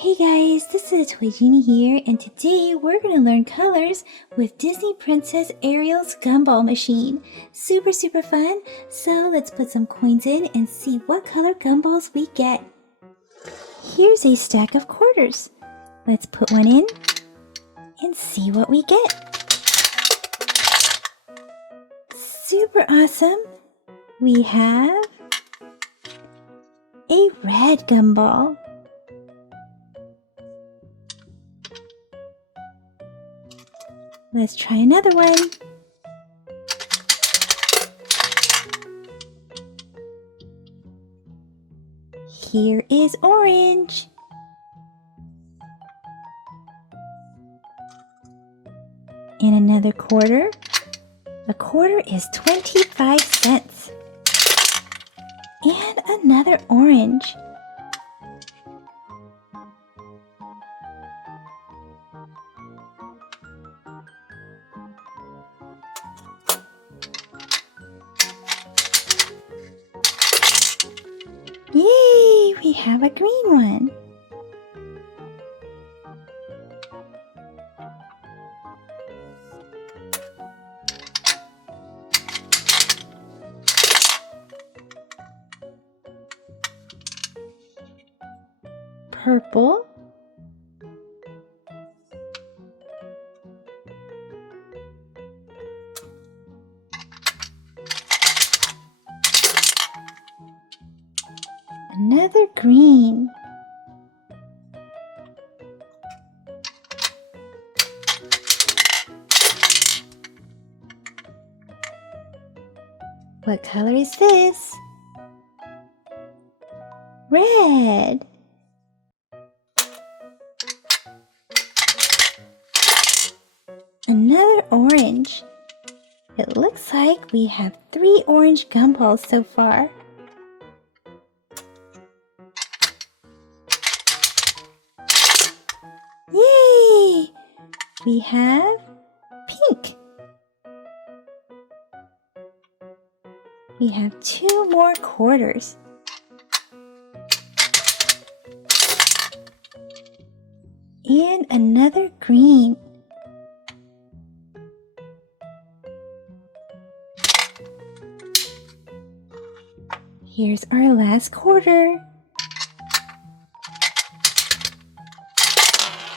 Hey guys, this is Toy Genie here, and today we're going to learn colors with Disney Princess Ariel's Gumball machine. Super fun, so let's put some coins in and see what color gumballs we get. Here's a stack of quarters. Let's put one in and see what we get. Super awesome! We have a red gumball. Let's try another one. Here is orange. And another quarter. A quarter is 25 cents. And another orange. Yay! We have a green one. Purple. Another green. What color is this? Red. Another orange. It looks like we have 3 orange gumballs so far. Yay! We have pink. We have 2 more quarters. And another green. Here's our last quarter.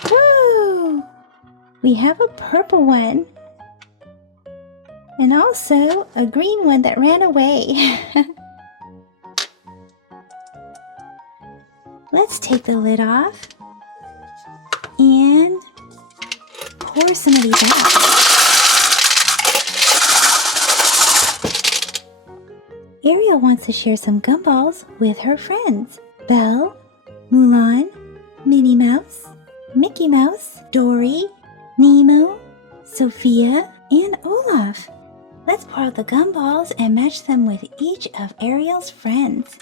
Woo! We have a purple one. And also a green one that ran away. Let's take the lid off and pour some of these out. Ariel wants to share some gumballs with her friends. Belle, Mulan, Minnie Mouse, Mickey Mouse, Dory, Nemo, Sophia, and Olaf. Let's pour out the gumballs and match them with each of Ariel's friends.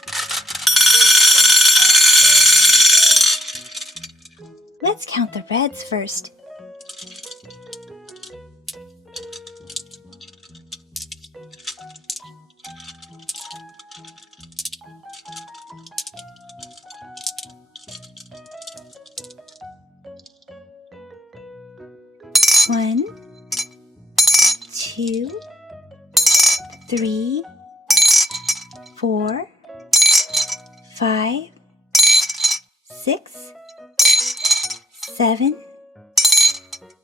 Let's count the reds first. One, 2, 3, 4, 5, 6, 7,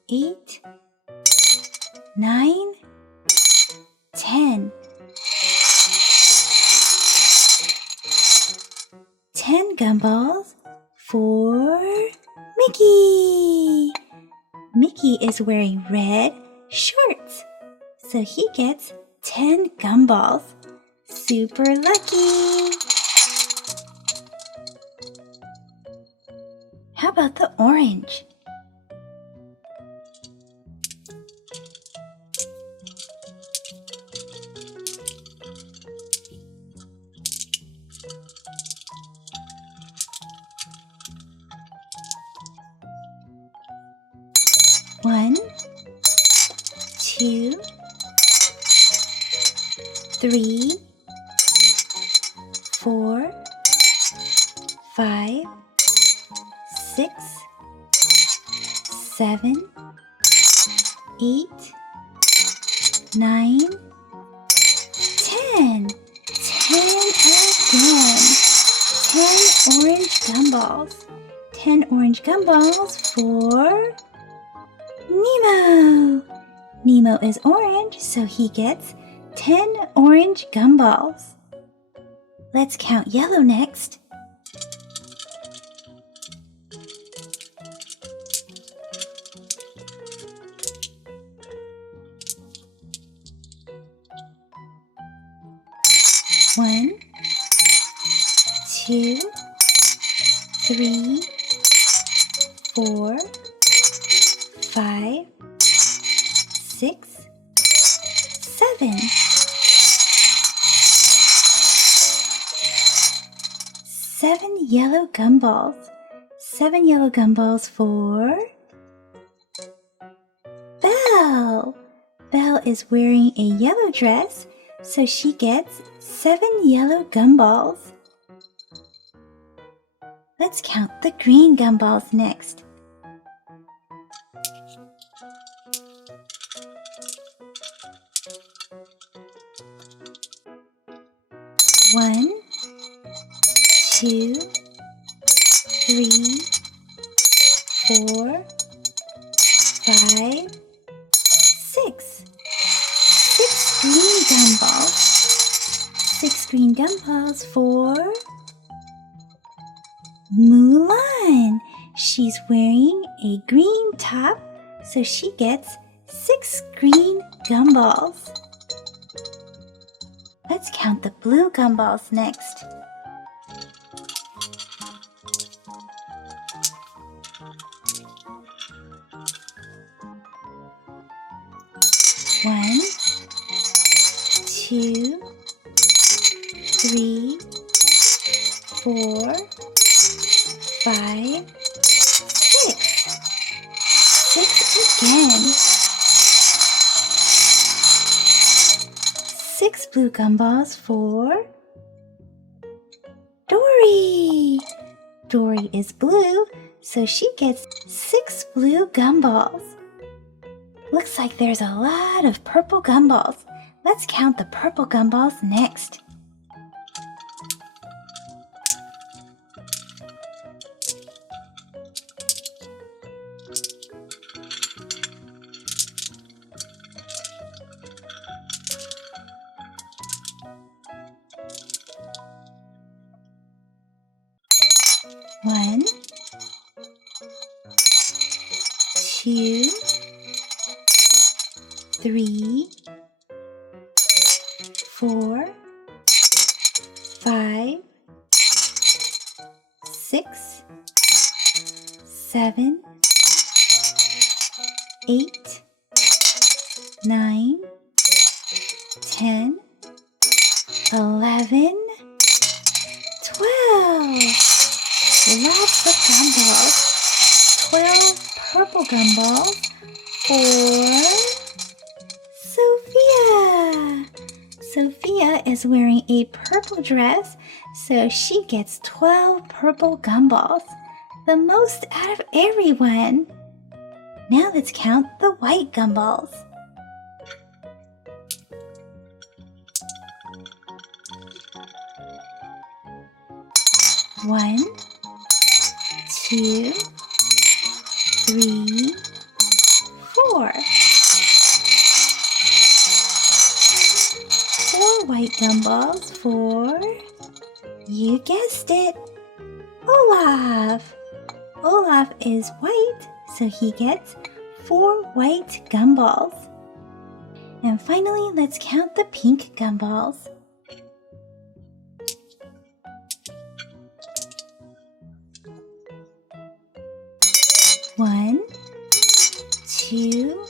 8, 9, 10. 10 gumballs for Mickey. Mickey is wearing red shorts, so he gets 10 gumballs. Super lucky! How about the orange? One, 2, 3, 4, 5, 6, 7, 8, 9, 10. 10 again. 10 orange gumballs. 10 orange gumballs for Nemo. Nemo is orange, so he gets 10 orange gumballs. Let's count yellow next. One, 2, 3, 4, 5, 6, 7. 7 yellow gumballs. 7 yellow gumballs for Belle. Belle is wearing a yellow dress, so she gets 7 yellow gumballs. Let's count the green gumballs next. One, 2, 3, 4, 5, 6. 6 green gumballs. 6 green gumballs for Mulan. She's wearing a green top, so she gets 6 green gumballs. Let's count the blue gumballs next. One, 2, 3, 4, 5, 6. 6 again. 6 blue gumballs for Dory. Dory is blue, so she gets 6 blue gumballs. Looks like there's a lot of purple gumballs. Let's count the purple gumballs next. One, 2, 3, 4, 5, 6, 7, 8, 9, 10, 11, 12. Lots of gumballs. 12 purple gumballs for Sophia. Sophia is wearing a purple dress, so she gets 12 purple gumballs, the most out of everyone. Now let's count the white gumballs. One, 2, 3, 4. 4 white gumballs for, you guessed it, Olaf. Olaf is white, so he gets 4 white gumballs. And finally, let's count the pink gumballs. One, 2,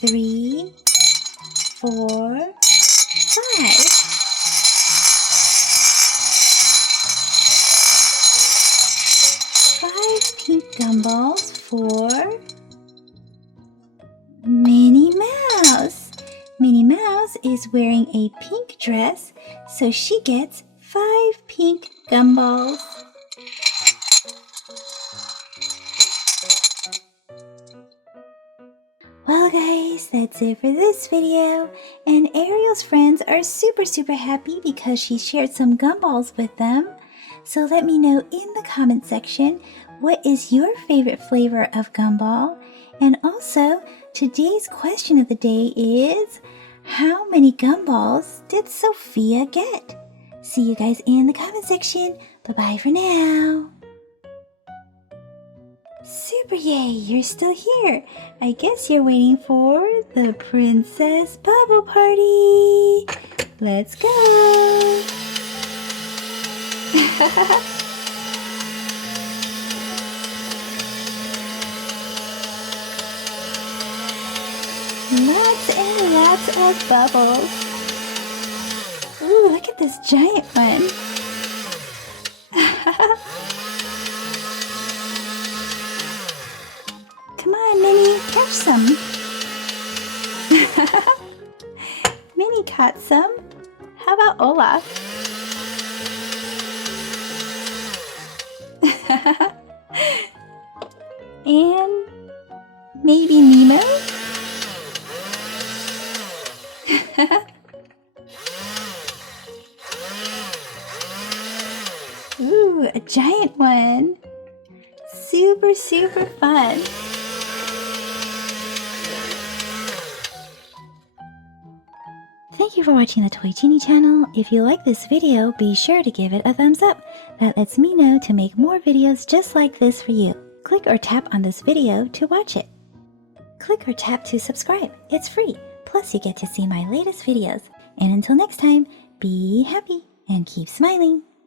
3, 4, 5. 5 pink gumballs for Minnie Mouse. Minnie Mouse is wearing a pink dress, so she gets 5 pink gumballs. that's it for this video. And Ariel's friends are super happy because she shared some gumballs with them. So let me know in the comment section, what is your favorite flavor of gumball? And also, today's question of the day is, how many gumballs did Sophia get? See you guys in the comment section. Bye-bye for now. Super yay, you're still here. I guess you're waiting for the Princess Bubble Party. Let's go. Lots and lots of bubbles. Ooh, look at this giant one. Come on, Minnie, catch some. Minnie caught some. How about Olaf? And maybe Nemo? Ooh, a giant one. Super fun. Thank you for watching the Toy Genie channel. If you like this video, be sure to give it a thumbs up. That lets me know to make more videos just like this for you. Click or tap on this video to watch it. Click or tap to subscribe. It's free. Plus you get to see my latest videos. And until next time, be happy and keep smiling.